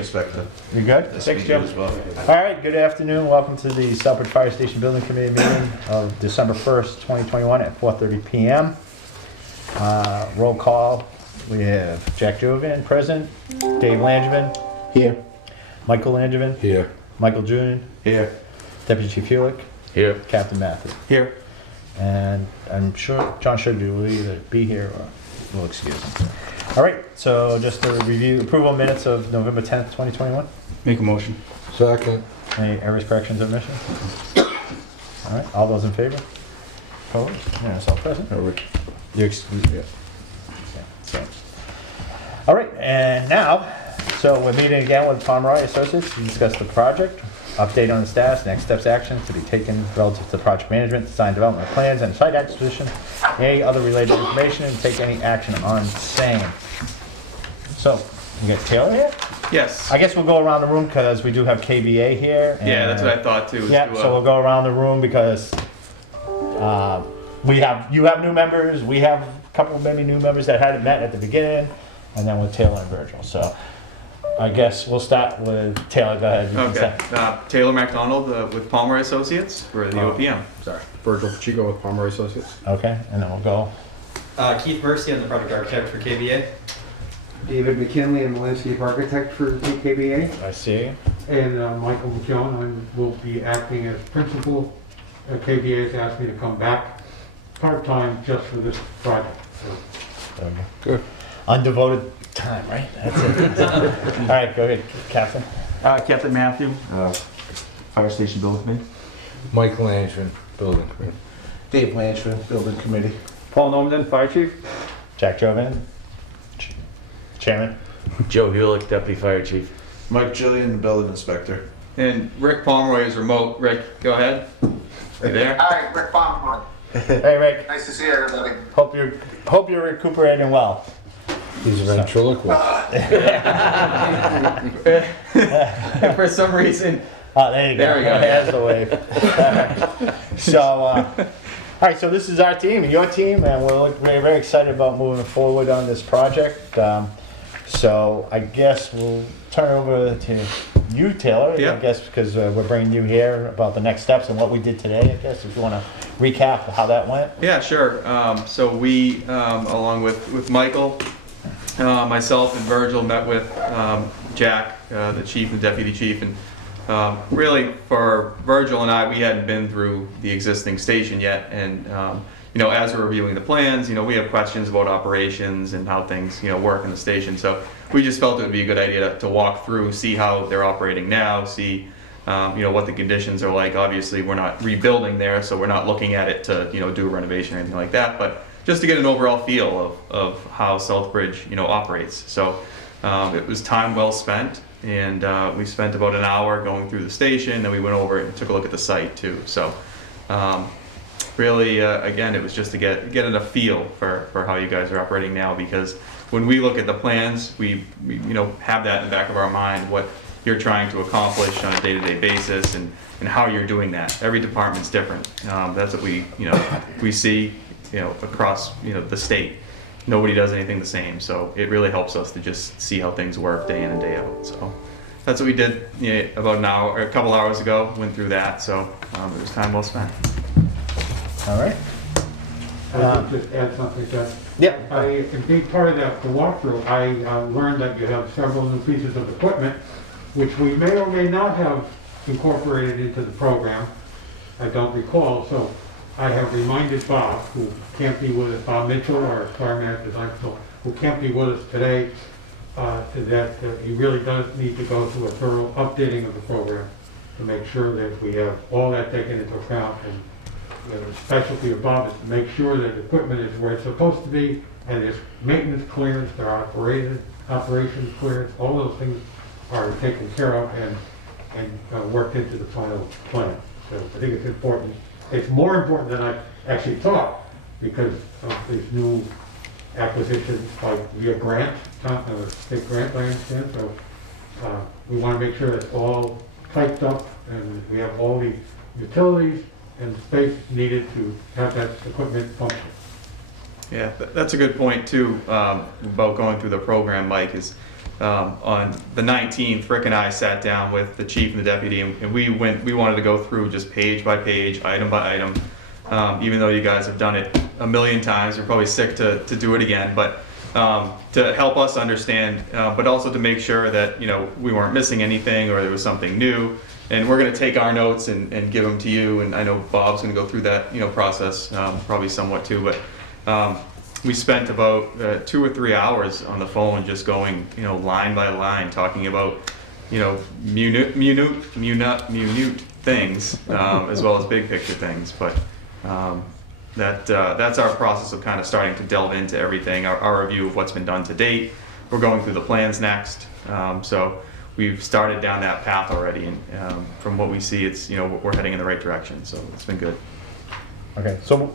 Inspector. You good? This Thanks, meeting Jim. as well. All right, good afternoon. Welcome to the Southbridge Fire Station Building Committee meeting of December 1st, 2021 at 4:30 p.m. Roll call. We have Jack Jovan present, Dave Langevin, Here. Michael Langevin, Here. Michael June, Here. Deputy Chief Hewick, Here. Captain Matthew. Here. And I'm sure John Shugby will either be here or will excuse him. All right, so just to review, approval minutes of November 10th, 2021. Make a motion. Second. Any errors, corrections, or omissions? All right, all those in favor? Opposed? Yeah, it's all present. You excuse, yeah. So. All right, and now, so we're meeting again with Pomeroy Associates to discuss the project, update on the status, next steps, actions to be taken relative to the project management, design development of plans and site acquisition, any other related information, and take any action on same. So, we got Taylor here? Yes. I guess we'll go around the room because we do have KBA here. Yeah, that's what I thought too. was Yeah, to, so we'll go around the room because you have new members, we have a couple of maybe new members that hadn't met at the beginning, and then with Taylor and Virgil. So I guess we'll start with Taylor. Go ahead. You can Okay. say. Taylor MacDonald with Pomeroy Associates for the OPM. Sorry. Virgil Pacheco with Pomeroy Associates. Okay, and then we'll go. Keith Mercy, I'm the project architect for KBA. David McKinley, I'm the landscape architect for KBA. I see. And Michael McJohn, I will be acting as principal. KBA has asked me to come back part-time just for this project. So, Good. Undevoted time, right? That's it. All right, go ahead, Captain. Captain Matthew, Fire Station Building Committee. Michael Langevin, Building Committee. Dave Blanchard, Building Committee. Paul Norman, Fire Chief. Jack Jovan, Chairman. Joe Hewlett, Deputy Fire Chief. Mike Gillian, the Building Inspector. And Rick Pomeroy is remote. Rick, go ahead. You there? Hi, Rick Pomeroy. Hey, Rick. Nice to see everybody. Hope you're recuperating well. He's a ventriloquist. And for some reason, There you go. There we go, There's the wave. So, all right, so this is our team and your team, and we're very excited about moving forward on this project. So I guess we'll turn it over to you, Taylor, Yeah. I guess, because we're bringing you here about the next steps and what we did today, I guess, if you want to recap how that went. yeah, sure. So we, along with Michael, myself and Virgil met with Jack, the chief and deputy chief, and really for Virgil and I, we hadn't been through the existing station yet, and as we're reviewing the plans, we have questions about operations and how things work in the station. So we just felt it would be a good idea to walk through, see how they're operating now, see what the conditions are like. Obviously, we're not rebuilding there, so we're not looking at it to do a renovation or anything like that, but just to get an overall feel of how Southbridge operates. So it was time well spent. And we spent about an hour going through the station, then we went over and took a look at the site too. So really, again, it was just to get a feel for how you guys are operating now, because when we look at the plans, we have that in the back of our mind, what you're trying to accomplish on a day-to-day basis and how you're doing that. Every department's different. That's what we see across the state. Nobody does anything the same, so it really helps us to just see how things work day in and day out. So that's what we did about an hour or a couple hours ago. Went through that, so it was time well spent. All right. I'll just add something to that. Yeah. A big part of the walkthrough, I learned that you have several new pieces of equipment, which we may or may not have incorporated into the program. I don't recall, so I have reminded Bob, who can't be with us, Bob Mitchell, our fireman design consultant, who can't be with us today, that he really does need to go through a thorough updating of the program to make sure that we have all that taken into account. And the specialty of Bob is to make sure that the equipment is where it's supposed to be, and there's maintenance clearance, there are operations clearance, all those things are taken care of and worked into the final plan. So I think it's important. It's more important than I actually thought because of these new acquisitions via grant, state grant, I understand. So we want to make sure it's all typed up and we have all the utilities and space needed to have that equipment function. Yeah, that's a good point too about going through the program, Mike. Is on the 19th, Rick and I sat down with the chief and the deputy, and we wanted to go through just page by page, item by item. Even though you guys have done it a million times, you're probably sick to do it again, but to help us understand, but also to make sure that, you know, we weren't missing anything or there was something new. And we're gonna take our notes and give them to you, and I know Bob's gonna go through that, you know, process, probably somewhat too, but we spent about 2 or 3 hours on the phone just going, you know, line by line, talking about, you know, minute things, as well as big picture things, but that's our process of kind of starting to delve into everything, our review of what's been done to date. We're going through the plans next, so we've started down that path already, and from what we see, it's, you know, we're heading in the right direction, so it's been good. Okay, so,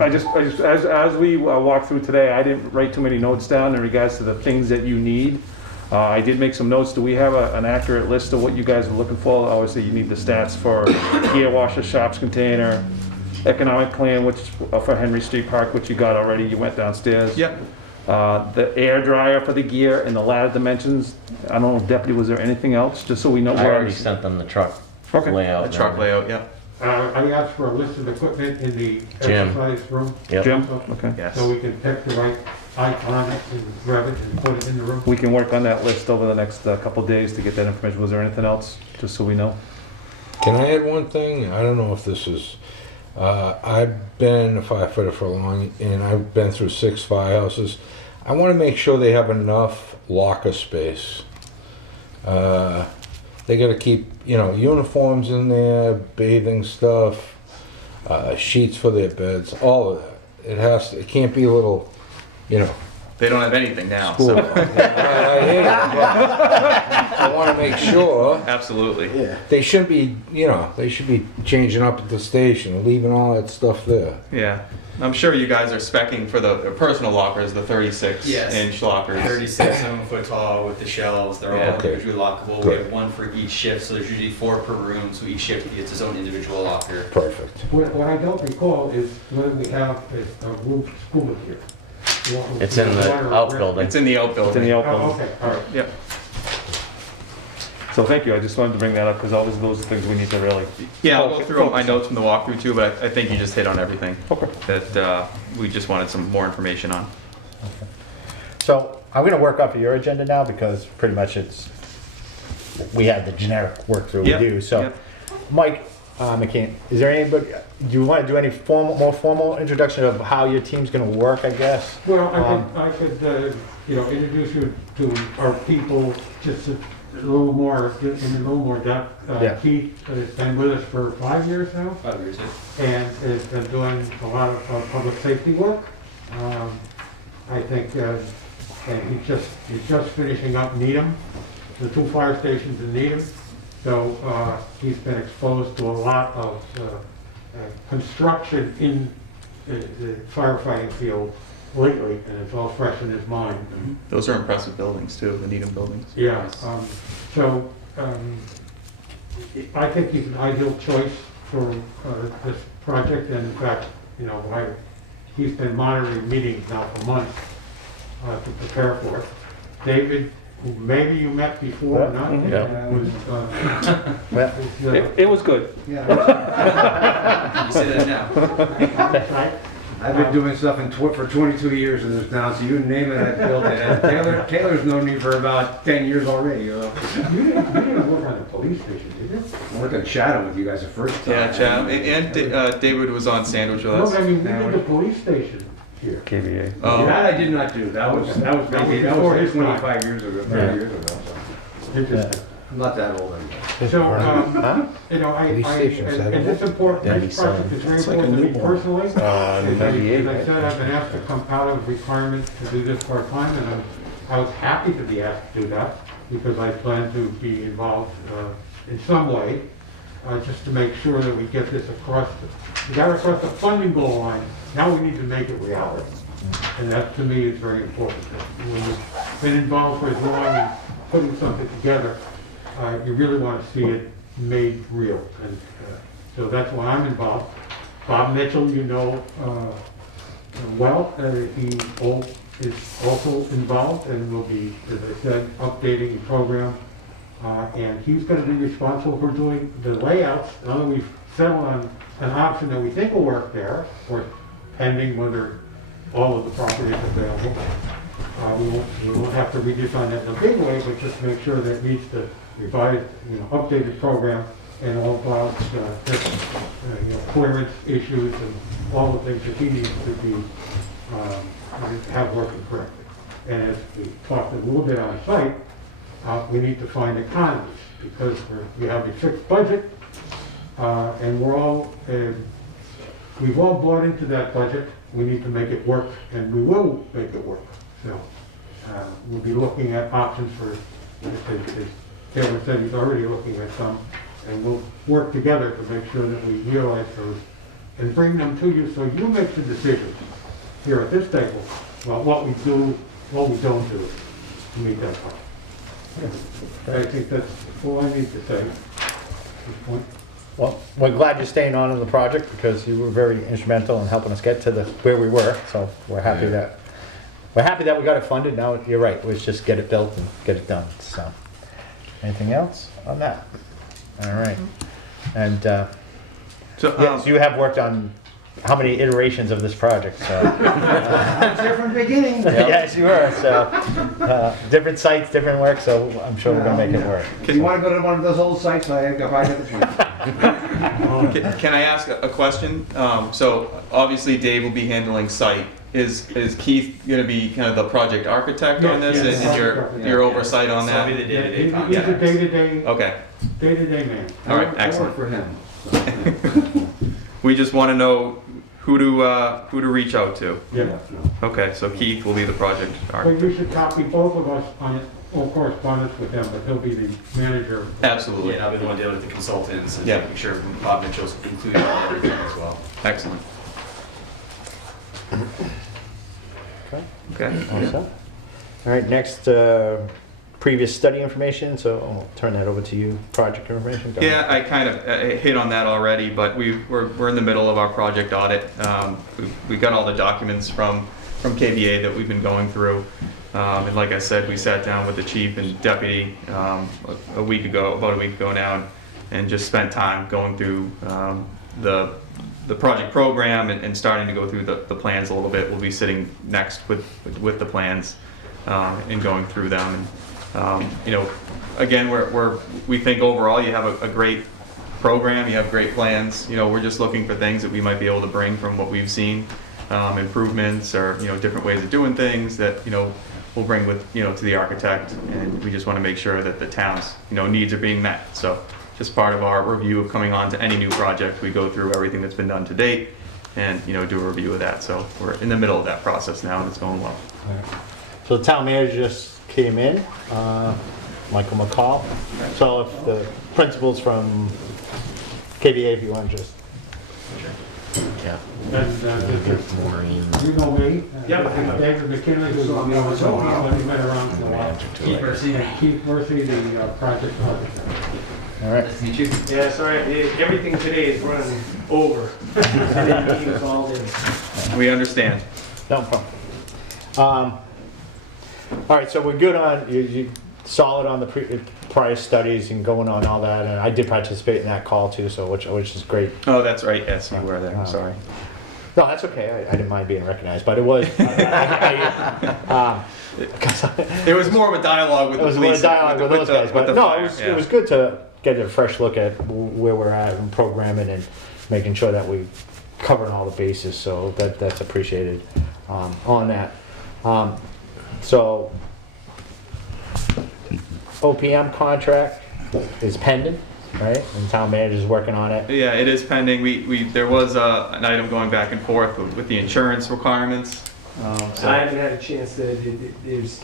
I just as we walked through today, I didn't write too many notes down in regards to the things that you need. I did make some notes. Do we have an accurate list of what you guys are looking for? Obviously, you need the stats for gear washer, shops container, economic plan, which for Henry Street Park, which you got already. You went downstairs. Yep. The air dryer for the gear and the ladder dimensions. I don't know, Deputy, was there anything else? Just so we know I where. already sent them the truck Okay. layout. The truck layout, yeah. I asked for a list of equipment in the Jim. exercise room. Yep. Jim? Okay. Yes. So we can pick the right icon and grab it and put it in the room. We can work on that list over the next couple days to get that information. Was there anything else, just so we know? Can I add one thing? I don't know if this is, I've been a firefighter for long, and I've been through 6 firehouses. I want to make sure they have enough locker space. They got to keep, you know, uniforms in there, bathing stuff, sheets for their beds, all of that. It can't be a little, you know, They don't have anything now, school. so I hear you, but I want to make sure absolutely. they shouldn't be, you know, they should be changing up at the station, leaving all that stuff there. Yeah. I'm sure you guys are specking for the personal lockers, the 36 Yes. inch lockers. 36, 7 foot tall with the shelves. They're Yeah. all Okay. individually lockable. We Good. have one for each shift, so there's usually 4 per room. So each shift gets its own individual locker. Perfect. What I don't recall is whether we have a roof school here. It's in the outbuilding. It's in the It's in outbuilding. the Oh, outbuilding. okay, all right. Yep. So thank you. I just wanted to bring that up because always those are things we need to really. Yeah, I'll go through my notes from the walkthrough too, but I think you just hit on everything Okay. that we just wanted some more information on. so I'm gonna work off of your agenda now because pretty much we have the generic work through we Yep, do. So, yep. Mike McCann, is there anybody, do you want to do any more formal introduction of how your team's gonna work, I guess? Well, I could, you know, introduce you to our people just a little more, in a little more depth. Yeah. Keith has been with us for 5 years now 5 years. and has been doing a lot of public safety work. I think, and he's just finishing up Needham, the 2 fire stations in Needham. So he's been exposed to a lot of construction in the firefighting field lately, and it's all fresh in his mind. Those are impressive buildings too, the Needham buildings. Yeah, I think he's an ideal choice for this project, and in fact, you know, he's been monitoring meetings now for months to prepare for it. David, who maybe you met before, or not? Yeah. Was, It was good. You say that now. right? I've been doing stuff for 22 years in this town, so you name it, I've built it. And Taylor's known me for about 10 years already. You didn't work on the police station, did you? I worked on Shadow with you guys the first time. Yeah, Chad, and David was on Sandwich with No, us. I mean, we did the police station here. KVA. Oh, That I did not do. That was before his 25 years ago, 30 years ago. So Interesting. I'm not that old anymore. So, you know, Police stations, I don't and it's important, That'd be this project so- is very it's like a important to me newborn. personally. As 98, I said, I've been asked to come out of requirement to do this part-time, and I was happy to be asked to do that, because I plan to be involved in some way, just to make sure that we get this across, we got across the funding goal line, now we need to make it reality. And that, to me, is very important. When you've been involved for as long and putting something together, you really want to see it made real. And so that's why I'm involved. Bob Mitchell, you know well, he is also involved and will be, as I said, updating the program. And he's gonna be responsible for doing the layouts. Now that we've settled on an option that we think will work there, of course, pending whether all of the property is available. We won't have to redesign that in a big way, but just make sure that it meets the revised, updated program and all about clearance issues and all the things that he needs to be, have working correctly. And as we talked a little bit on site, we need to find economies because we have a fixed budget, and we've all bought into that budget. We need to make it work, and we will make it work. So we'll be looking at options for, as Taylor said, he's already looking at some, and we'll work together to make sure that we realize those and bring them to you so you make the decisions here at this table about what we do, what we don't do to meet that point. I think that's all I need to say at this point. Well, we're glad you're staying on in the project because you were very instrumental in helping us get to where we were. So we're happy that we got it funded. Now you're right. Let's just get it built and get it done. So, anything else on that? All right. And yes, you have worked on how many iterations of this project? So Different beginning. yes, you were. So different sites, different work. So I'm sure we're gonna make it work. You want to go to one of those old sites? I got right at the point. Can I ask a question? So obviously Dave will be handling site. Is Keith going to be kind of the project architect on this Yes. and your oversight on So I'll be that? the day-to-day He's a contact. Okay, day-to-day man. all right, I work excellent. for him. We just want to know who to reach out to. Yeah. Okay, so Keith will be the project But architect. you should copy both of us on it, or correspondence with them, but he'll be the manager. Absolutely, Yeah, I'll be the one dealing with the consultants and Yeah. making sure Bob Mitchell's included in everything as well. excellent. Okay. All set. All right, next, previous study information, so I'll turn that over to you, project information. Go ahead. Yeah, I kind of hit on that already, but we're in the middle of our project audit. We got all the documents from KBA that we've been going through. And like I said, we sat down with the chief and deputy about a week ago now, and just spent time going through the project program and starting to go through the plans a little bit. We'll be sitting next with the plans and going through them. And, again, we think overall you have a great program, you have great plans. We're just looking for things that we might be able to bring from what we've seen, improvements or different ways of doing things that we'll bring to the architect, and we just want to make sure that the town's needs are being met. So just part of our review of coming on to any new project, we go through everything that's been done to date and do a review of that. So we're in the middle of that process now, and it's going well. So the town manager just came in, Michael McCall. So if the principals from KBA, if you want to just. Yeah. And Maureen. you know me. Yep. David McKinley, who's on the when he met around for a while. Keith Mercy. And Keith Murphy, the project architect. All right. Yeah, sorry, everything today is running over. And then meetings all day. We understand. No problem. All right, so we're good on, you solid on the prior studies and going on all that, and I did participate in that call too, so which is great. Oh, that's right. Yes, you were there. I'm sorry. No, that's okay, I didn't mind being recognized, but it was, It was more of a dialogue with it was the a police. dialogue with those guys, but the no, fire, it was good to get a fresh look at where we're at and programming and making sure that we covered all the bases, so that's appreciated on that. So, OPM contract is pending, right? And town manager's working on it. Yeah, it is pending. There was an item going back and forth with the insurance requirements. So I haven't had a chance to, there's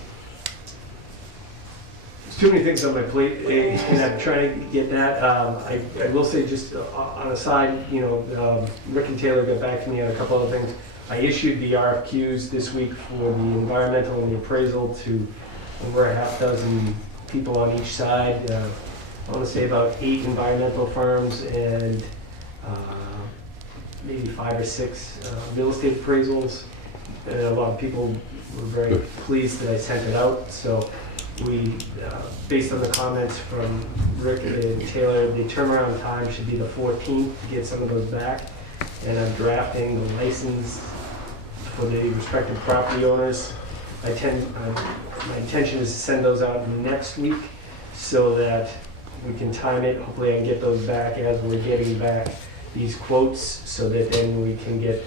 too many things on my plate, and I'm trying to get that. I will say just on a side, Rick and Taylor got back to me on a couple of things. I issued the RFQs this week for the environmental and the appraisal to over a half dozen people on each side. I want to say about 8 environmental firms and maybe 5 or 6 real estate appraisals. and a lot of people were very pleased that I sent it out. So we, based on the comments from Rick and Taylor, the turnaround time should be the 14th to get some of those back. And I'm drafting the license for the respective property owners. My intention is to send those out next week so that we can time it. Hopefully I can get those back as we're getting back these quotes, so that then we can get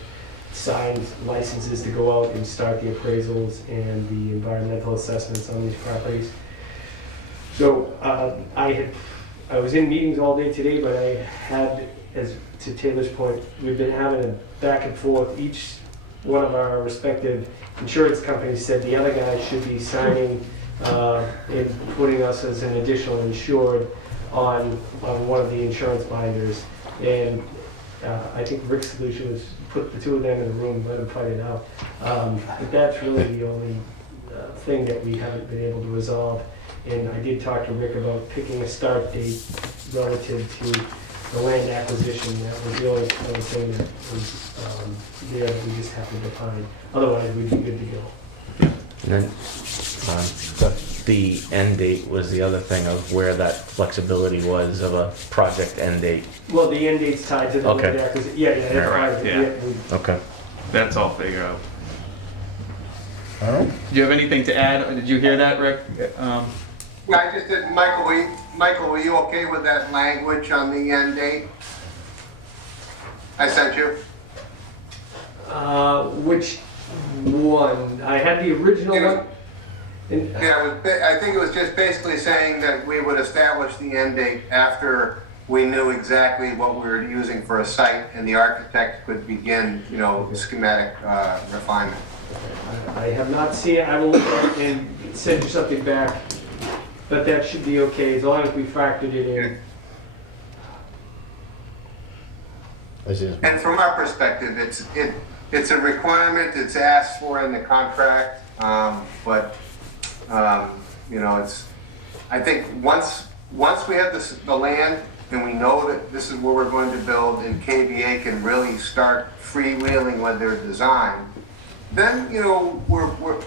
signed licenses to go out and start the appraisals and the environmental assessments on these properties. So I was in meetings all day today, but I had, as to Taylor's point, we've been having a back and forth. Each one of our respective insurance companies said the other guy should be signing and putting us as an additional insured on one of the insurance binders. And I think Rick's solution was put the two of them in a room and let them fight it out. But that's really the only thing that we haven't been able to resolve. And I did talk to Rick about picking a start date relative to the land acquisition. That was the only other thing that was there that we just have to define. Otherwise, we'd be good to go. And then the end date was the other thing of where that flexibility was of a project end date. Well, the end date's tied to the Okay. land acquisition. Yeah, that's Right, right. yeah. Okay. That's all figured out. All right. Do you have anything to add? Did you hear that, Rick? Yeah, I just did, Michael, were you okay with that language on the end date? I sent you? Which one? I had the original It was- one. And- Yeah, I think it was just basically saying that we would establish the end date after we knew exactly what we were using for a site, and the architect could begin, schematic refinement. I have not seen it. I will look at it and send you something back, but that should be okay as long as we factored it in. And from our perspective, it's a requirement, it's asked for in the contract, but I think once we have the land and we know that this is where we're going to build, and KVA can really start freewheeling with their design, then,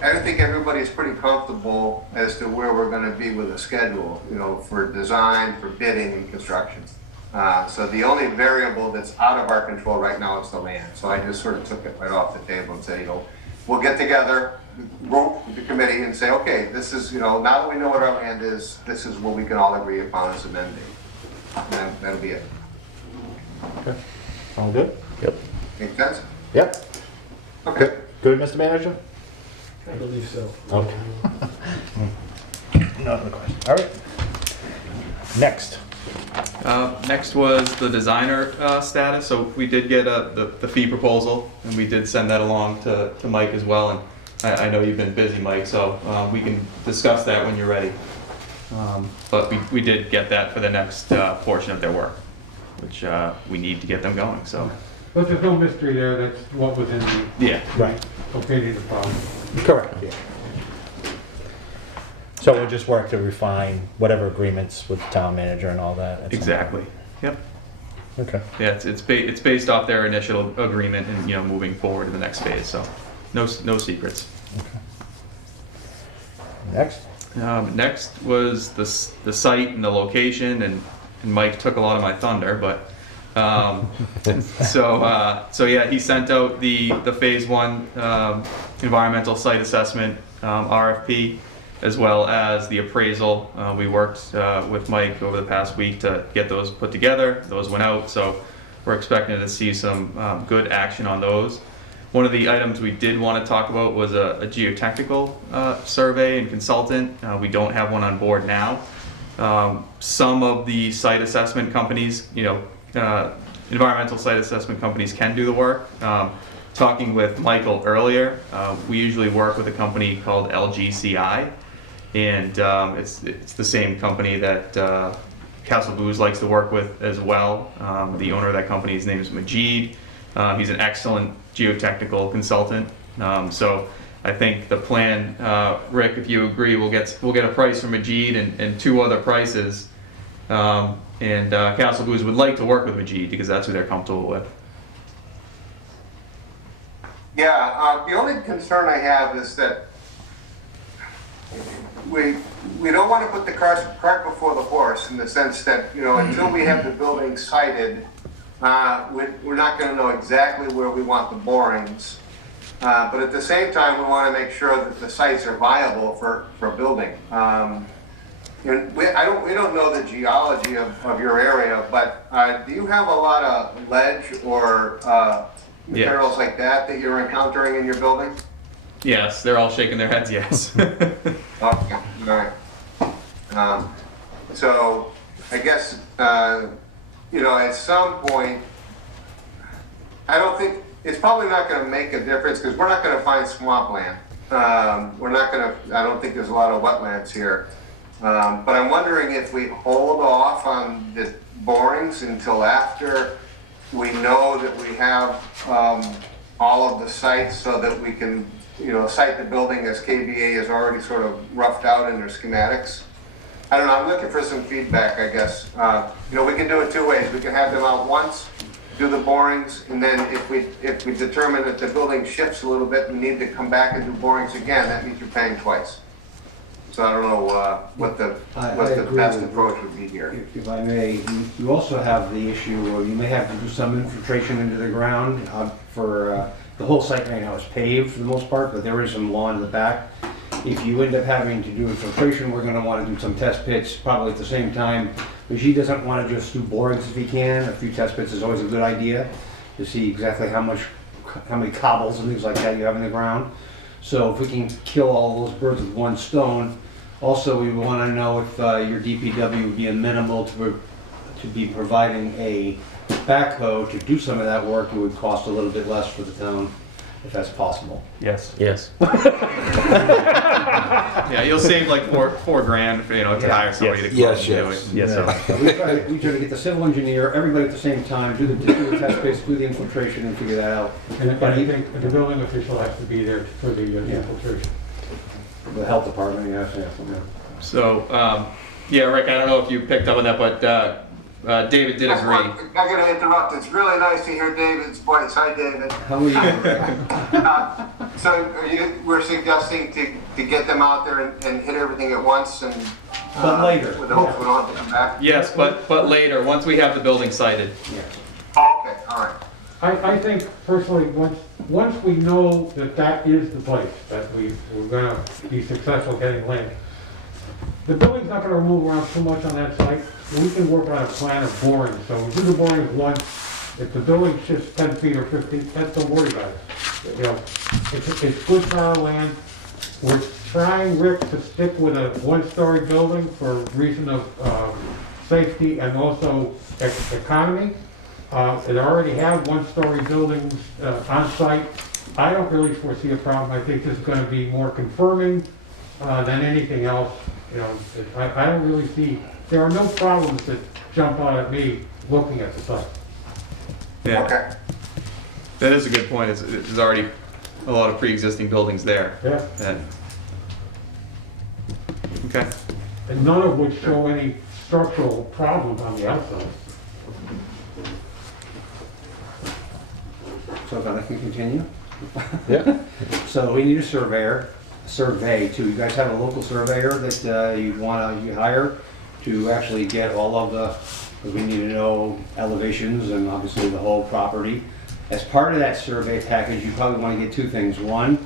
I think everybody's pretty comfortable as to where we're gonna be with the schedule, for design, for bidding and construction. So the only variable that's out of our control right now is the land. So I just sort of took it right off the table and said, we'll get together, rope the committee and say, okay, this is, now that we know what our land is, this is what we can all agree upon as an end date. And that'll be it. Okay. All good? Yep. Make sense? Yep. Okay. Good, Mr. Manager? I believe so. Okay. No other question. All right. Next. Next was the designer status. So we did get the fee proposal, and we did send that along to Mike as well. And I know you've been busy, Mike, so we can discuss that when you're ready. But we did get that for the next portion of their work, which we need to get them going. So But there's no mystery there, that's what was in the yeah, Right. opinion of problem. Correct, yeah. So we'll just work to refine whatever agreements with the town manager and all that. at some exactly. Yep. point. Okay. Yeah, it's based off their initial agreement and moving forward to the next phase. So no secrets. Next? Next was the site and the location, and Mike took a lot of my thunder, but so yeah, he sent out the phase 1 environmental site assessment RFP, as well as the appraisal. We worked with Mike over the past week to get those put together. Those went out, so we're expecting to see some good action on those. One of the items we did want to talk about was a geotechnical survey and consultant. We don't have one on board now. Some of the site assessment companies, environmental site assessment companies can do the work. Talking with Michael earlier, we usually work with a company called LGCI, and it's the same company that Castle Booze likes to work with as well. The owner of that company, his name is Majid. He's an excellent geotechnical consultant. So I think the plan, Rick, if you agree, we'll get a price from Majid and 2 other prices. And Castle Booze would like to work with Majid because that's who they're comfortable with. Yeah, the only concern I have is that we don't want to put the cart before the horse, in the sense that, until we have the building sited, we're not going to know exactly where we want the borings. But at the same time, we want to make sure that the sites are viable for building. We don't know the geology of your area, but do you have a lot of ledge or materials like that you're encountering in your building? Yes, they're all shaking their heads, yes. Okay, all right. So I guess, at some point, I don't think, it's probably not gonna make a difference, because we're not gonna find swampland. I don't think there's a lot of wetlands here. But I'm wondering if we hold off on the borings until after we know that we have all of the sites, so that we can, site the building as KBA is already sort of roughed out in their schematics. I don't know, I'm looking for some feedback, I guess. We can do it two ways. We can have them out once, do the borings, and then if we determine that the building shifts a little bit and we need to come back and do borings again, that means you're paying twice. So I don't know what the agree best with approach would be here. If I may, you also have the issue where you may have to do some infiltration into the ground for the whole site right now is paved for the most part, but there is some lawn in the back. If you end up having to do infiltration, we're going to want to do some test pits probably at the same time. But he doesn't want to just do borings if he can. A few test pits is always a good idea to see exactly how many cobbles and things like that you have in the ground. So if we can kill all those birds with one stone. Also, we want to know if your DPW would be amenable to be providing a backhoe to do some of that work. It would cost a little bit less for the town, if that's possible. Yes. Yes. Yeah, you'll save like four grand, to hire somebody to come Yes, and do yes. it. Yes, So, We try to get the civil engineer, everybody at the same time, do the test pits, do the infiltration, and figure that out. And I think the building official has to be there for the infiltration. The health department, yes, yeah. So, Rick, I don't know if you picked up on that, but David did agree. I'm not going to interrupt. It's really nice to hear David's voice. Hi, David. How are you? So we're suggesting to get them out there and hit everything at once, and But later. with the hopes we don't have to come back. Yes, but later, once we have the building sited. Oh, okay, all right. I think personally, once we know that is the place, that we're gonna be successful getting land, the building's not gonna move around too much on that site. We can work on a plan of boring, so we do the boring once. If the building shifts 10 feet or 15, don't worry about it. It's good for our land. We're trying, Rick, to stick with a one-story building for reason of safety and also economy. It already had one-story buildings on site. I don't really foresee a problem. I think this is going to be more confirming than anything else. I don't really see, there are no problems that jump out at me looking at the site. Yeah, Okay. that is a good point. There's already a lot of pre-existing buildings there. Yeah. Okay. And none of which show any structural problems on the outside. So then I can continue? Yeah. So we need a survey too. You guys have a local surveyor that you'd want to hire to actually get all of because we need to know elevations and obviously the whole property. As part of that survey package, you probably want to get two things. One,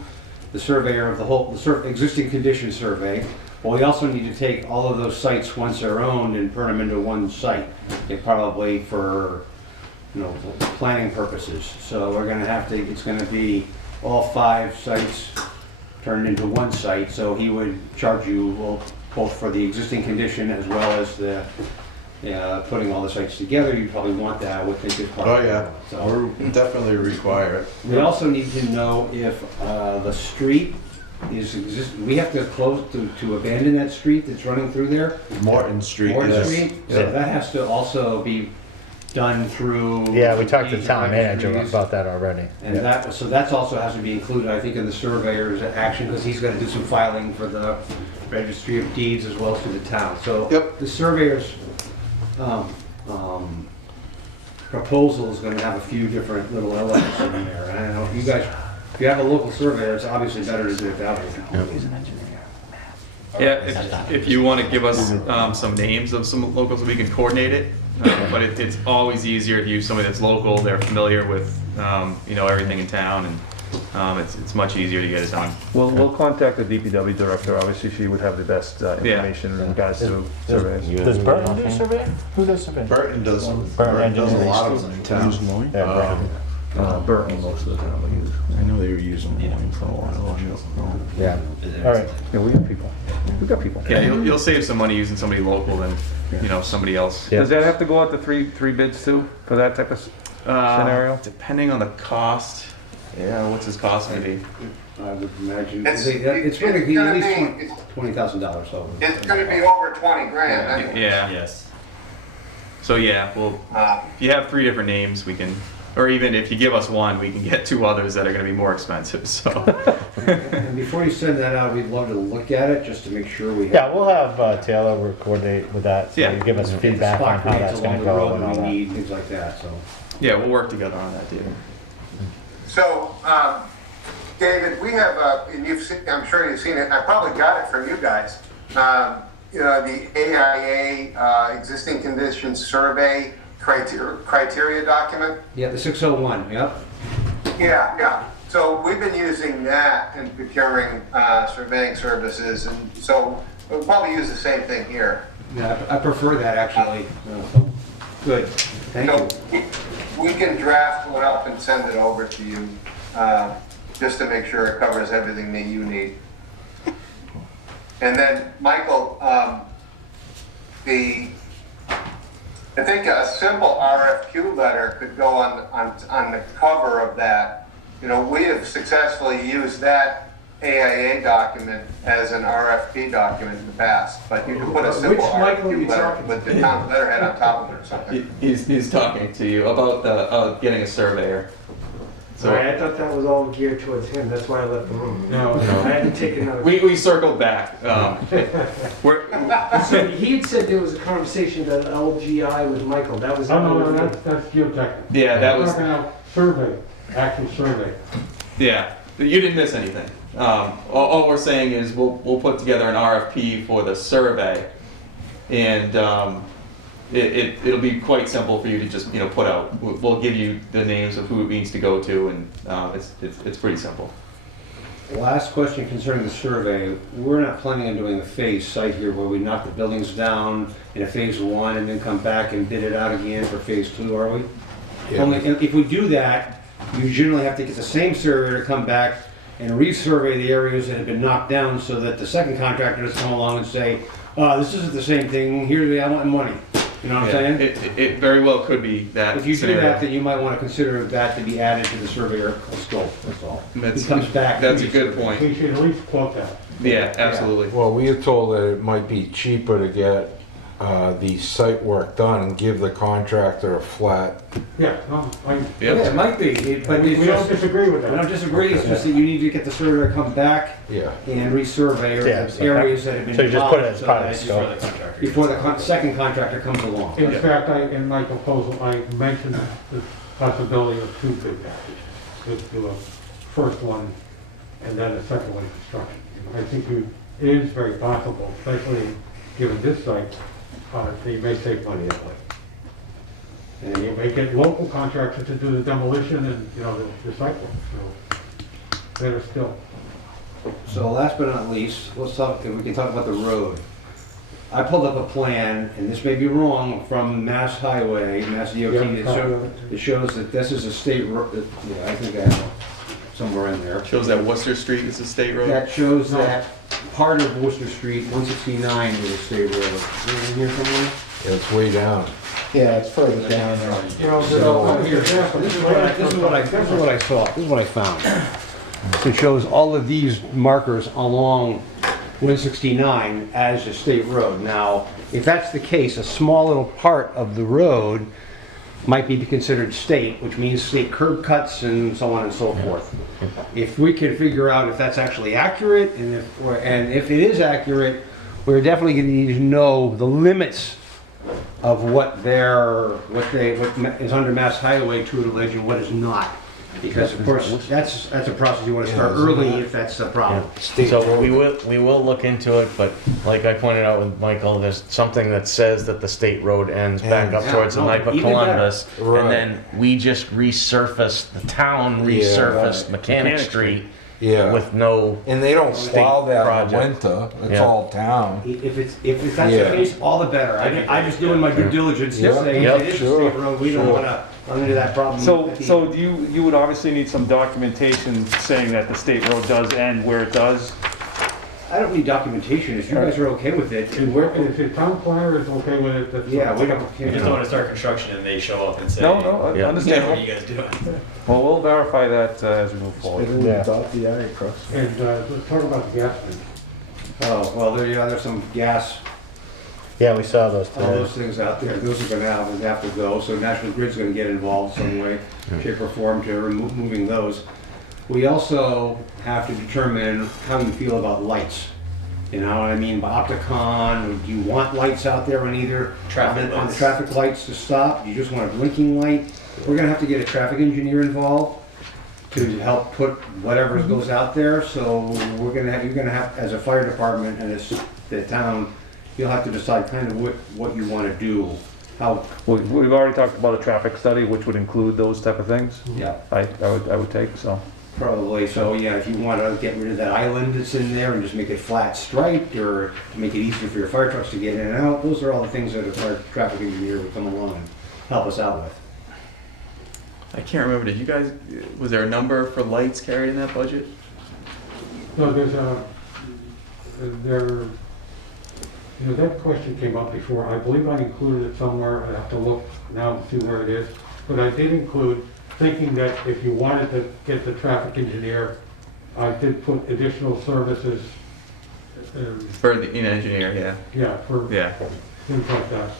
the surveyor of the existing condition survey. But we also need to take all of those sites once they're owned and turn them into one site. Probably for planning purposes. So we're going to have to, it's going to be all 5 sites turned into one site. So he would charge you both for the existing condition as well as the putting all the sites together. You probably want that, I would think, as part of it. So we definitely require it. we also need to know if the street we have to close to abandon that street that's running through there. Morton Street. Morton yes. Street, so Yeah. that has to also be done through. Yeah, we talked to the deeds town and manager registries. about that already. And that's also has to be included, I think, in the surveyor's action, because he's gonna do some filing for the registry of deeds as well as to the town. So Yep. the surveyor's proposal is gonna have a few different little elements in there. And I don't know if you guys If you have a local surveyor, it's obviously better to do it that way. Yeah, if you want to give us some names of some locals, we can coordinate it. But it's always easier to use somebody that's local, they're familiar with, everything in town, and it's much easier to get it done. We'll contact the DPW director. Obviously, she would have the best information in regards to surveys. Does Burton do surveying? Who does surveying? Burton does a Engineering. lot of them in town. Yeah, Burton. Burton most of the time we use. I know they were using mine for a while. Yeah. All right. Yeah, we have people. We got people. Yeah, you'll save some money using somebody local than, somebody else. Yeah. Does that have to go out to three bids too for that type of scenario? Depending on the cost, what's his cost gonna be? I would imagine, It's going to be at gonna least $20,000, so. It's gonna be over 20 grand. anyway. Yeah. Yes. So well, if you have 3 different names, we can, or even if you give us one, we can get 2 others that are gonna be more expensive, so. And before you send that out, we'd love to look at it, just to make sure we have. Yeah, we'll have Taylor coordinate with that, so Yeah. you give us get the feedback on spot how grades that's along gonna the go road and that all we that. need, things like that, so. Yeah, we'll work together on that, David. So, David, we have, and you've seen, I'm sure you've seen it, I probably got it from you guys. The AIA, existing conditions survey criteria document. Yeah, the 601, yep. Yeah. So we've been using that in procuring, surveying services, and so we'll probably use the same thing here. Yeah, I prefer that actually. So, good, thank you. So we can draft one up and send it over to you, just to make sure it covers everything that you need. And then, Michael, I think a simple RFQ letter could go on the cover of that. We have successfully used that AIA document as an RFP document in the past, but you can put a simple Which Michael are you RFQ letter talking with the town letterhead on top of it or something. He's talking to you about getting a surveyor. Sorry, I thought that was all geared towards him, that's why I left the room. No, I had to take another. We circled back. So he had said there was a conversation about LGI with Michael, that was. Oh, no, that's geotechnical. Yeah, that We're was, talking about survey, actual survey. yeah, you didn't miss anything. All we're saying is we'll put together an RFP for the survey, and it'll be quite simple for you to just put out. We'll give you the names of who it needs to go to, and it's pretty simple. Last question concerning the survey. We're not planning on doing a phase site here where we knock the buildings down in a phase 1 and then come back and bid it out again for phase 2, are we? Yeah. Only if we do that, you generally have to get the same surveyor to come back and resurvey the areas that have been knocked down so that the second contractor doesn't come along and say, this isn't the same thing, here's I want money. You know what I'm saying? It very well could be that If you do scenario. that, then you might want to consider that to be added to the surveyor scope, that's all. That's- He comes back. That's a good point. We should at least quote that. Yeah, absolutely. Well, we were told that it might be cheaper to get the site work done and give the contractor a flat. Yeah, no, Yeah, it might be, but we it's don't just, disagree with I don't that. disagree, it's just that you need to get the surveyor to come back Yeah. and resurvey Yeah, the areas that have been. so you just put it as demolished part of the so that before the second contractor comes along. In fact, in my proposal, I mentioned the possibility of 2 bid packages. To do a first one and then a second one construction. I think it is very possible, especially given this site, that you may save money that way. And you may get local contractors to do the demolition and, the site work, so better still. So last but not least, let's talk, if we can talk about the road. I pulled up a plan, and this may be wrong, from Mass Highway, Mass DOT, it shows that this is a state road, I think I have it somewhere in there. Shows that Worcester Street is a state road. That shows that part of Worcester Street, 169 is a state road. Is it in here somewhere? Yeah, it's way down. Yeah, it's further down there. So, this is what I saw, this is what I found. It shows all of these markers along 169 as a state road. Now, if that's the case, a small little part of the road might be considered state, which means state curb cuts and so on and so forth. If we can figure out if that's actually accurate, and if it is accurate, we're definitely going to need to know the limits of what is under Mass Highway tutelage and what is not. Because of course, that's a process you want to start early if that's the problem. So we will look into it, but like I pointed out with Michael, there's something that says that the state road ends back up Yeah, towards the no, Knife of even better. Columbus, Right. and then we just resurfaced, the town Yeah. resurfaced Mechanic Street Yeah. with no, And they don't State plow that in the project. winter. It's Yeah. all town. If that's Yeah. the case, all the better. I'm just doing my due diligence to Yeah. say, Yep. if it is a Sure. state road, we don't Sure. want to run into that problem. So, at the so end. you would obviously need some documentation saying that the state road does end where it does? I don't need documentation, if you guys are okay with it, and we're, If the town planner is okay with it, that's. yeah, we don't. We just don't want to start construction and they show up and say, No, what no, Yeah. are understandable. you guys doing? Well, we'll verify that as we move forward. Yeah. Dot the I across. And, let's talk about the gas thing. Oh, well, there's some gas, Yeah, we saw those all today. those things out there, those are gonna have to go, so National Grid's gonna get involved some way, shape or form to moving those. We also have to determine how you feel about lights. You know what I mean, by Opticon, do you want lights out there on either? Traffic on the lights. traffic lights to stop, do you just want a blinking light? We're gonna have to get a traffic engineer involved to help put whatever goes out there, so you're gonna have, as a fire department and as the town, you'll have to decide kind of what you wanna do, how, We've already talked about a traffic study, which would include those type of things. yeah. I would take, so. Probably, so yeah, if you want to get rid of that island that's in there and just make it flat striped, or to make it easier for your fire trucks to get in and out, those are all the things that a fire traffic engineer would come along and help us out with. I can't remember, did you guys, was there a number for lights carried in that budget? No, there's that question came up before. I believe I included it somewhere. I have to look now to see where it is. But I did include, thinking that if you wanted to get the traffic engineer, I did put additional services, For the engineer, yeah, yeah, for yeah. things like that.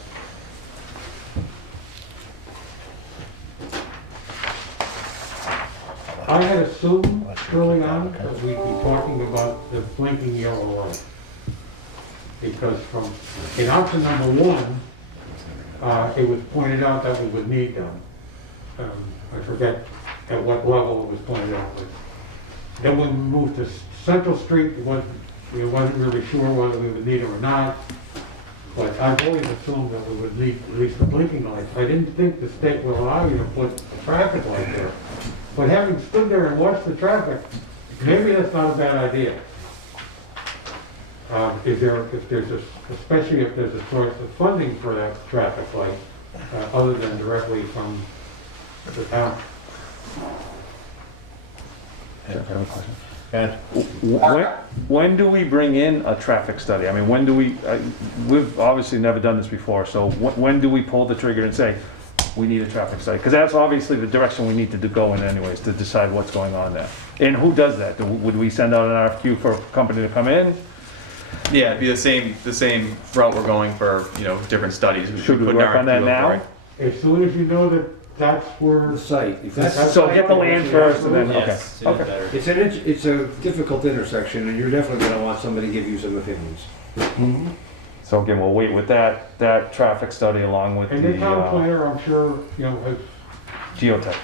I had assumed early on that we'd be talking about the blinking yellow light. Because in option number one, it was pointed out that we would need them. I forget at what level it was pointed out, but then when we moved to Central Street, we wasn't really sure whether we would need them or not. But I've always assumed that we would need at least the blinking lights. I didn't think the state would allow you to put a traffic light there. But having stood there and watched the traffic, maybe that's not a bad idea. Especially if there's a source of funding for that traffic light, other than directly from the town. And When do we bring in a traffic study? I mean, when do we've obviously never done this before, so when do we pull the trigger and say, we need a traffic study? Because that's obviously the direction we need to go in anyways, to decide what's going on there. And who does that? Would we send out an RFQ for a company to come in? Yeah, it'd be the same route we're going for, different studies. Should we put an work on that RFQ out now? there. As soon as you know that that's where, The site, if that's. So get the land first and then, okay. Yes, sooner the better. It's a difficult intersection, and you're definitely gonna want somebody to give you some opinions. So again, we'll wait with that traffic study along with and the the town planner, I'm sure, has, geotech.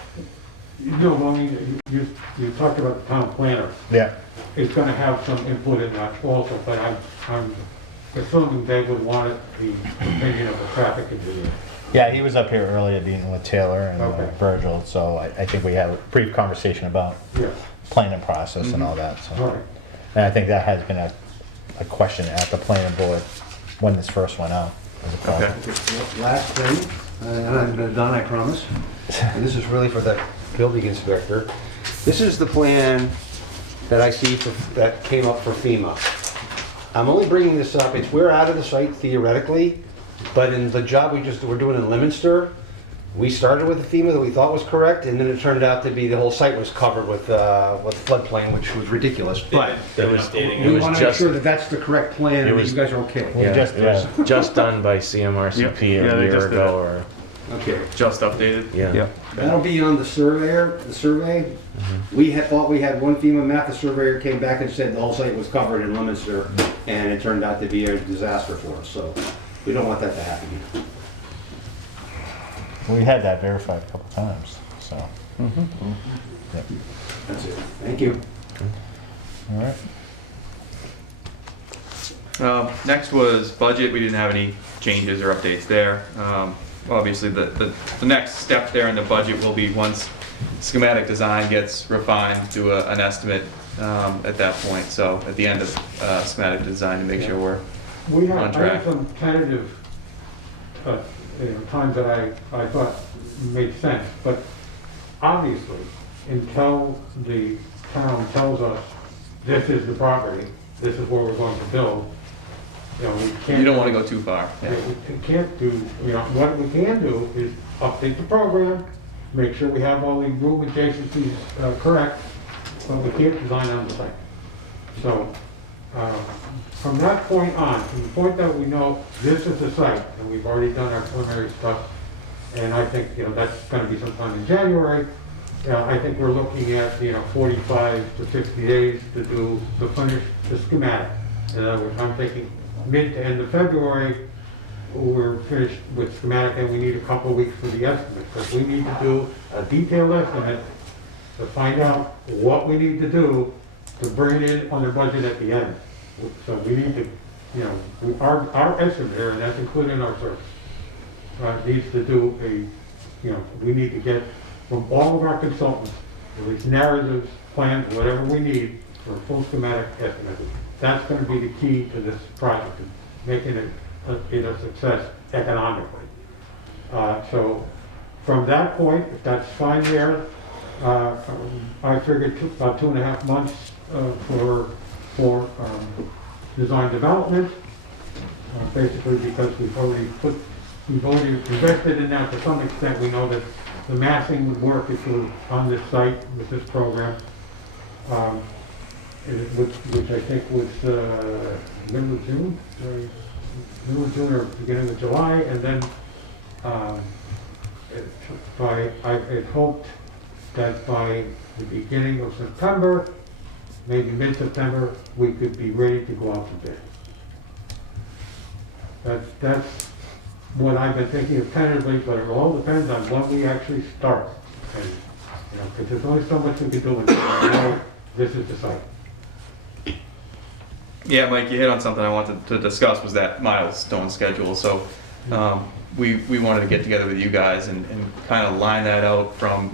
I mean, you talked about the town planner. yeah, Is gonna have some input in that also, but I'm assuming they would want the opinion of the traffic engineer. yeah, he was up here earlier meeting with Taylor and Okay. Virgil, so I think we had a brief conversation about Yeah, planning process and all that, all so. right. And I think that has been a question at the planning board when this first went out. as a problem. Last thing, and I'm done, I promise, and this is really for the building inspector. This is the plan that I see that came up for FEMA. I'm only bringing this up, we're out of the site theoretically, but in the job we're doing in Leominster, we started with the FEMA that we thought was correct, and then it turned out to be the whole site was covered with floodplain, which was ridiculous. But it was we want to make sure that that's the correct plan, and that you guys are okay. it was just done by CMRCP Yeah, a they year just did ago, or, Okay. Just updated? yeah. That'll be on the survey. We had thought we had one FEMA map, the surveyor came back and said the whole site was covered in Leominster, and it turned out to be a disaster for us, so we don't want that to happen. We had that verified a couple times, so. That's it. Thank you. All right. Next was budget. We didn't have any changes or updates there. Obviously, the next step there in the budget will be once schematic design gets refined, do an estimate at that point. So at the end of schematic design to make sure we're We on have, I track. have some tentative, times that I thought made sense, but obviously, until the town tells us, this is the property, this is where we're going to build, we can't. You don't want to go too far. Yeah, we can't do, what we can do is update the program, make sure we have all the room adjacencies correct, but we can't design on the site. So, from that point on, from the point that we know this is the site, and we've already done our preliminary stuff, and I think, that's gonna be sometime in January, I think we're looking at, 45 to 60 days to do the schematic. In other words, I'm thinking mid to end of February, we're finished with schematic, and we need a couple of weeks for the estimate, because we need to do a detailed estimate to find out what we need to do to bring it in on the budget at the end. So we need to, our estimator, and that's including our service, needs to do we need to get from all of our consultants, at least narratives, plans, whatever we need for a full schematic estimate. That's going to be the key to this project, making it a success economically. So from that point, if that's fine there, I figured about 2.5 months for design development, basically because we've already invested in that to some extent. We know that the massing would work if it was on this site with this program, which I think was middle of June or beginning of July, and then I had hoped that by the beginning of September, maybe mid-September, we could be ready to go out to bid. That's what I've been thinking of tentatively, but it all depends on when we actually start. And, because there's only so much we can do until we know this is the site. Yeah, Mike, you hit on something I wanted to discuss was that milestone schedule. So we wanted to get together with you guys and kind of line that out from,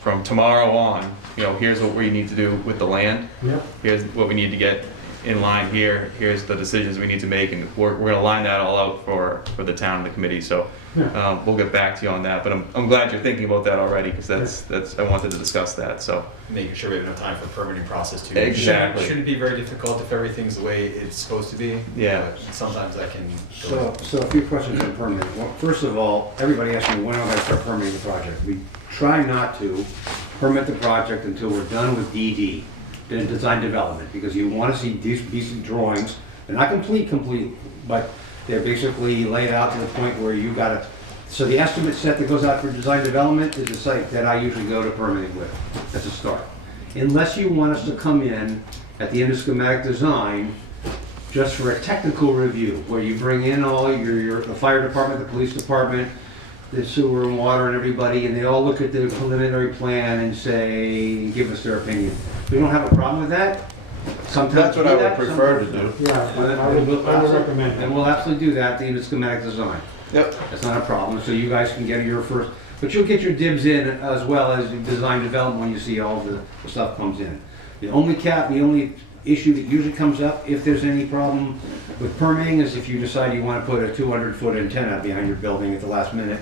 from tomorrow on, here's what we need to do with the land. Yep. Here's what we need to get in line here. Here's the decisions we need to make, and we're going to line that all out for the town and the committee. So we'll get back to you on that. But I'm glad you're thinking about that already, because that's I wanted to discuss that. So Making sure we have enough time for permitting process too. Exactly. Shouldn't be very difficult if everything's the way it's supposed to be. Yeah. But sometimes that can So a few questions on permitting. Well, first of all, everybody asks me when am I going to start permitting the project. We try not to permit the project until we're done with DD, the design development, because you want to see decent drawings. They're not complete, but they're basically laid out to the point where you got to. So the estimate set that goes out for design development is the site that I usually go to permitting with. That's a start. Unless you want us to come in at the end of schematic design just for a technical review, where you bring in all the fire department, the police department, the sewer and water and everybody, and they all look at the preliminary plan and say, give us their opinion. We don't have a problem with that. Sometimes That's what we I do would that, prefer to sometimes do. Yeah, I would recommend that. And we'll absolutely do that at the end of schematic design. Yep. That's not a problem, so you guys can get your first, but you'll get your dibs in as well as design development when you see all the stuff comes in. The only issue that usually comes up, if there's any problem with permitting, is if you decide you want to put a 200-foot antenna behind your building at the last minute.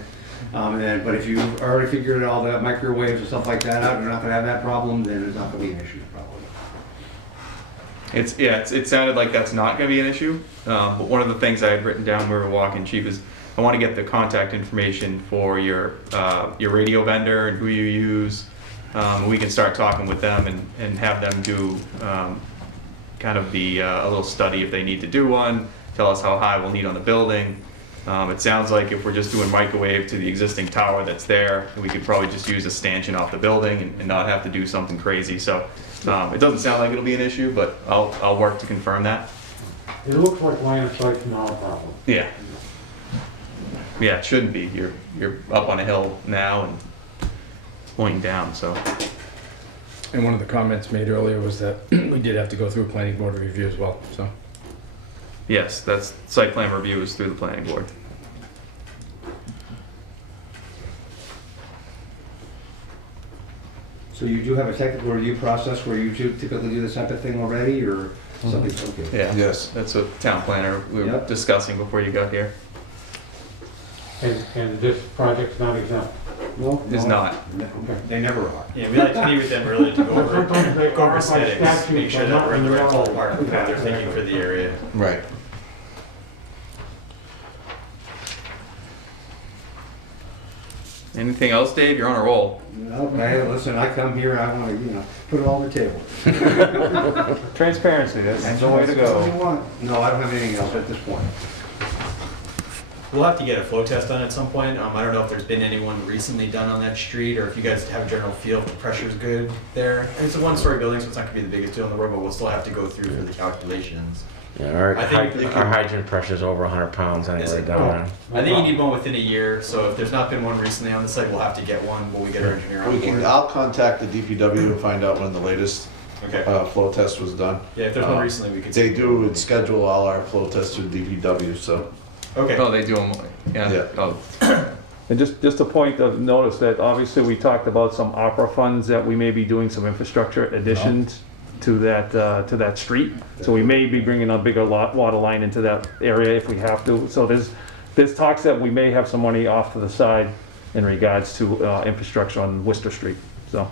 But if you already figured all the microwaves and stuff like that out, you're not going to have that problem, then it's not going to be an issue probably. It sounded like that's not going to be an issue. But one of the things I had written down when we were walking, Chief, is I want to get the contact information for your radio vendor and who you use. We can start talking with them and have them do kind of a little study if they need to do one, tell us how high we'll need on the building. It sounds like if we're just doing microwave to the existing tower that's there, we could probably just use a stanchion off the building and not have to do something crazy. So it doesn't sound like it'll be an issue, but I'll work to confirm that. It looks like line of sight's not a problem. Yeah. Yeah, it shouldn't be. You're up on a hill now, and pointing down, so. And one of the comments made earlier was that we did have to go through planning board review as well, so. Yes, that's site plan review is through the planning board. So you do have a technical review process where you do typically do this type of thing already, or something? Okay. Yeah. Yes. That's what town planner we were Yep. discussing before you got here. And this project's not exempt. No? Is no. not. Okay. They never are. Yeah, we like to meet with them early to go But over, sometimes they go are over by aesthetics, statute, make sure but that not we're in the right reality. ballpark of what they're thinking for the area. Right. Anything else, Dave? You're on a roll. Okay, listen, I come here, I want to, put it all on the table. Transparency, that's the way to That's what go. you want. No, I don't have anything else at this point. We'll have to get a flow test done at some point. I don't know if there's been anyone recently done on that street, or if you guys have a general feel if the pressure's good there. And it's a one-story building, so it's not gonna be the biggest deal in the world, but we'll still have to go through for the calculations. Yeah, our, I think we our can- hydrant pressure's over 100 pounds Is anyway it? down there. I think you need one within a year, so if there's not been one recently on the site, we'll have to get one when we get our engineer on We can, board. I'll contact the DPW and find out when the latest Okay. flow test was done. Yeah, if there's one recently, we could. They do and schedule all our flow tests through DPW, so. Okay. Oh, they do them, yeah. Yeah. Oh, And just a point of notice that obviously we talked about some opera funds that we may be doing some infrastructure additions to that street. So we may be bringing a bigger water line into that area if we have to. So there's talks that we may have some money off to the side in regards to infrastructure on Worcester Street, so.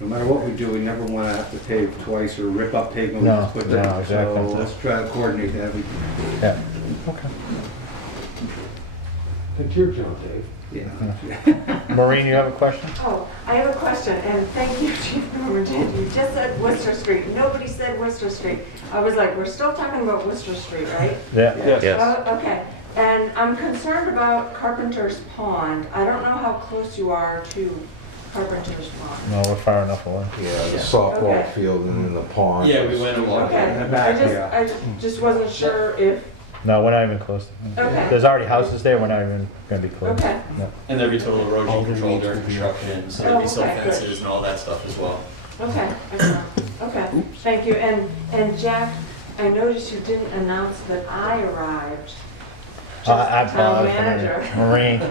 No matter what we do, we never want to have to pave twice or rip up pavement. we No, just put no, down. exactly. So let's try to coordinate that. Yeah. Okay. It's your job, Dave. Yeah. Maureen, you have a question? Oh, I have a question, and thank you, Chief Norman. You just said Worcester Street. Nobody said Worcester Street. I was like, we're still talking about Worcester Street, right? Yeah. Yes. Oh, okay. And I'm concerned about Carpenter's Pond. I don't know how close you are to Carpenter's Pond. No, we're far enough away. Yeah, the softball Okay. field and then the pond. Yeah, we went along. Okay. In the back, I just wasn't sure if, No, we're not even close. Okay. There's already houses there, we're not even gonna be close. okay, And there'd be total erosion control during construction, so there'd be silt Okay, good. fences and all that stuff as well. okay, excellent. Okay, thank you. And Jack, I noticed you didn't announce that I arrived. I Just town apologize. manager. Maureen,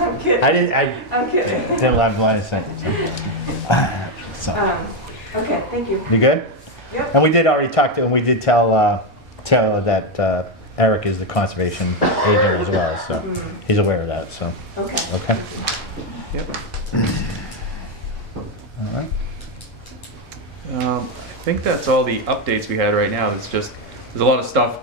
I'm kidding. I'm kidding. didn't let blind sight. So, Okay, thank you. you good? Yep. And we did already talk to, and we did tell that Eric is the conservation agent as well, so he's aware of that, so, Okay. okay? Yep. All right. I think that's all the updates we had right now. It's just, there's a lot of stuff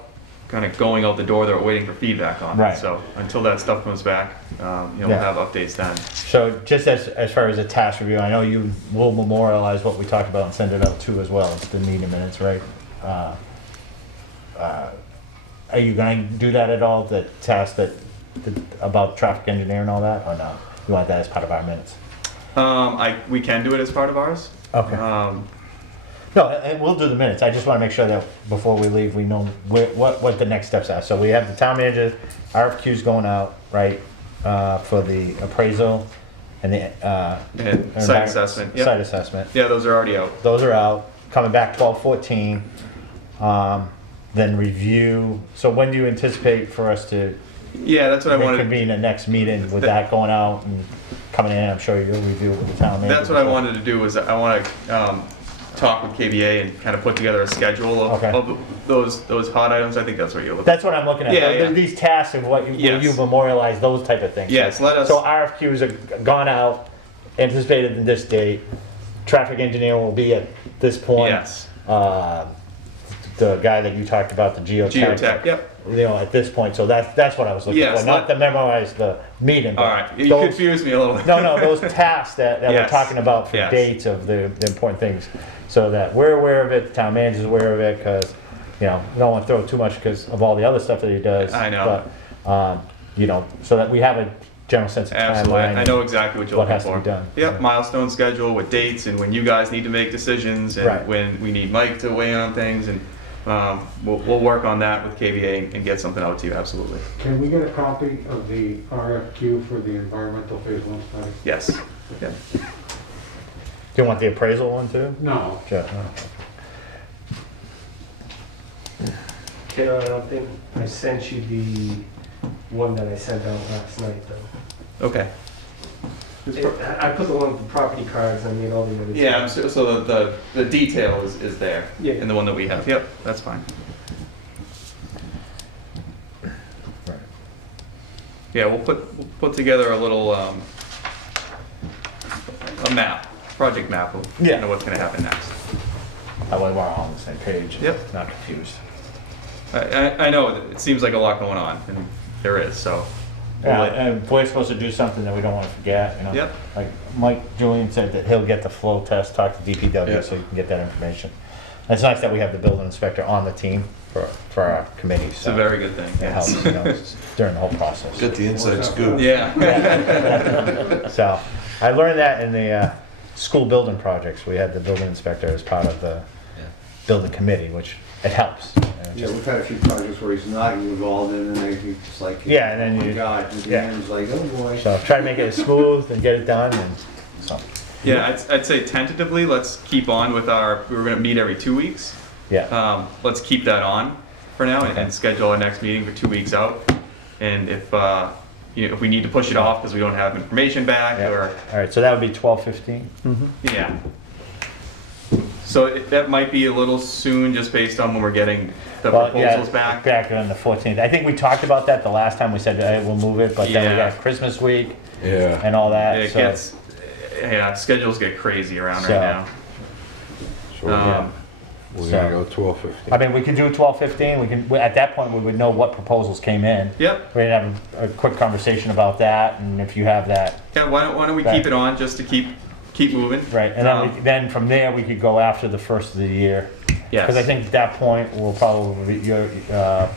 kind of going out the door that we're waiting for feedback on. Right. So until that stuff comes back, we'll Yeah. have updates then. So just as far as a task review, I know you will memorialize what we talked about and send it out too as well, it's the meeting minutes, right? Are you gonna do that at all, the task about traffic engineer and all that, or no? You want that as part of our minutes? We can do it as part of ours. Okay. No, and we'll do the minutes. I just want to make sure that before we leave, we know what the next steps are. So we have the town manager, RFQs going out, right, for the appraisal and the And site assessment, yep. Site assessment. Yeah, those are already out. Those are out. Coming back 12/14. Then review. So when do you anticipate for us to Yeah, that's what I wanted. reconvene the next meeting with that going out and coming in? I'm sure you'll review it with the town manager. That's what I wanted to do, was I want to talk with KBA and kind of put together a schedule Okay. of those hot items. I think that's what you're looking That's what I'm looking at. Yeah, yeah. These tasks and what you, will Yes. you memorialize, those type of things. Yes, let us- So RFQs are gone out, anticipated in this date. Traffic engineer will be at this point. Yes. The guy that you talked about, the geotech. Geotech, yep. You know, at this point, so that's what I was looking Yes, for, not to memorize the meeting. but All right, you those- confused me a little bit. No, those tasks that we're Yes. talking about for Yes. dates of the important things, so that we're aware of it, the town manager's aware of it, because, we don't want to throw too much because of all the other stuff that he does. I know. But, so that we have a general sense of Absolutely, timeline. I know exactly what you're what looking has to for. be done. Yep, milestone schedule with dates and when you guys need to make decisions and Right. when we need Mike to weigh in on things and we'll work on that with KVA and get something out to you, absolutely. Can we get a copy of the RFQ for the environmental phase one study? Yes. Yeah. Do you want the appraisal one too? No. Jeff, no. Taylor, I don't think I sent you the one that I sent out last night, though. Okay. I put the one with the property cards, I made all the others. Yeah, so the detail is there Yeah. in the one that we have. Yep, that's fine. Right. Yeah, we'll put together a little, a map, project map of Yeah. what's gonna happen next. That way we're all on the same page. Yep. Not confused. I know, it seems like a lot going on, and there is, so. Yeah, and if we're supposed to do something that we don't want to forget, you know? Yep. Like Mike Julian said that he'll get the flow test, talk to DPW Yeah. so you can get that information. It's nice that we have the building inspector on the team for our committee. It's a very good thing, It helps, yes. you know, during the whole process. Get the inside scoop. Yeah. So, I learned that in the school building projects. We had the building inspector as part of the building committee, which it helps. Yeah, we've had a few projects where he's not involved in, and they just like, Yeah, and then oh my you- God, and the yeah. end, it's like, oh boy. So try to make it smooth and get it done and so, Yeah, I'd say tentatively, let's keep on with we were gonna meet every 2 weeks. yeah. Let's keep that on for now and schedule our next meeting for 2 weeks out. And if we need to push it off because we don't have information back Yeah. or, All right, so that would be 12:15? yeah. So that might be a little soon just based on when we're getting the Well, yeah, proposals back. Back on the 14th. I think we talked about that the last time we said, hey, we'll move it, but then we Yeah. got Christmas week Yeah. and all that. It so- gets, schedules get crazy around So- right now. So we're gonna go 12:15. I mean, we could do 12:15. At that point, we would know what proposals came in. Yep. We'd have a quick conversation about that, and if you have that, Yeah, why don't we Right. keep it on just to keep moving? right, and then, then from there, we could go after the first of the year. Yes. Because I think at that point, we'll probably, the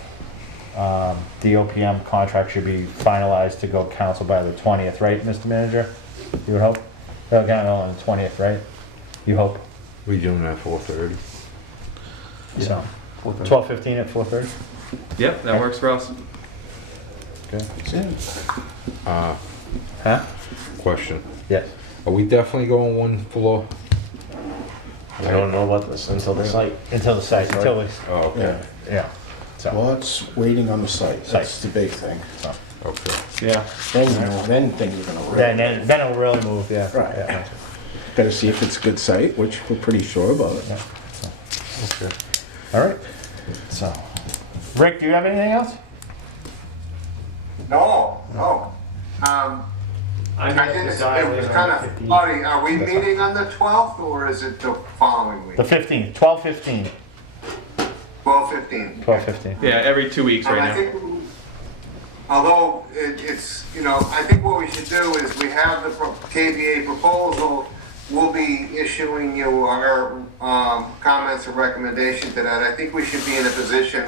OPM contract should be finalized to go council by the 20th, right, Mr. Manager? You would hope? They'll get it on the 20th, right? You hope? We doing that 4:30? So, 12:15 at 4:30? Yep, that works for us. Okay. Uh, Huh? question. Yes. Are we definitely going one floor? I don't know about this until the site. Until the site, until we, Oh, okay. yeah. So, Well, it's waiting on the site, that's the big thing. Okay. Yeah. Then things are gonna really. then it'll really move, yeah. Right. Yeah. Gotta see if it's a good site, which we're pretty sure about it. Okay. All right. So, Rick, do you have anything else? No. I I meant think to it dial was in kind on of the 15th. funny. Are we meeting on the 12th or is it the following week? The 15th, 12:15. 12:15. 12:15. Yeah, every 2 weeks And right I now. think, although it's, I think what we should do is we have the KVA proposal, we'll be issuing you our comments and recommendation to that. I think we should be in a position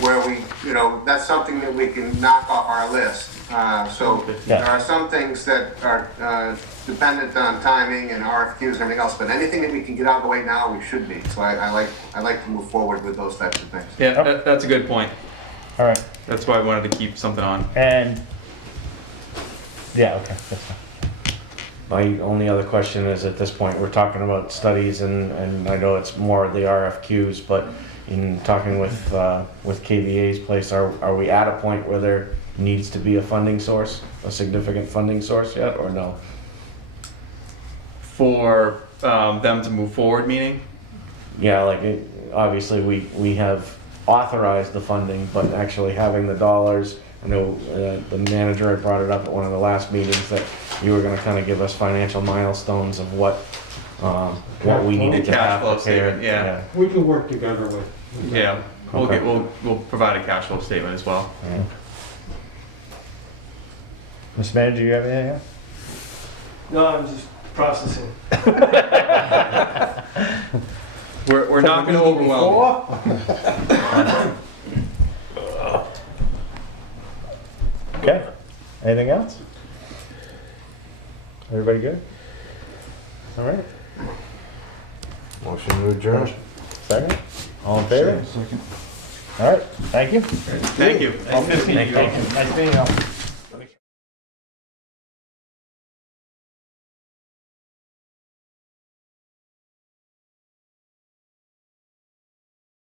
where we, that's something that we can knock off our list. So there are some things that are dependent on timing and RFQs and everything else, but anything that we can get out of the way now, we should be. So I like to move forward with those types of things. Yeah, that's a good point. All right. That's why I wanted to keep something on. And, yeah, okay, that's fine. My only other question is, at this point, we're talking about studies, and I know it's more the RFQs, but in talking with KVA's place, are we at a point where there needs to be a funding source, a significant funding source yet, or no? For them to move forward, meaning? Yeah, like, obviously, we have authorized the funding, but actually having the dollars, I know the manager had brought it up at one of the last meetings that you were gonna kind of give us financial milestones of what we needed to Cash have flow prepared. statement, yeah. We can work together with. Yeah, Okay. we'll provide a cash flow statement as well. Mr. Manager, you have anything else? No, I'm just processing. We're not gonna overwhelm you. Okay. Anything else? Everybody good? All right. Motion to adjourn. Second? All in favor? Second. All right, thank you. Thank you. All 15, thank you. Nice meeting you.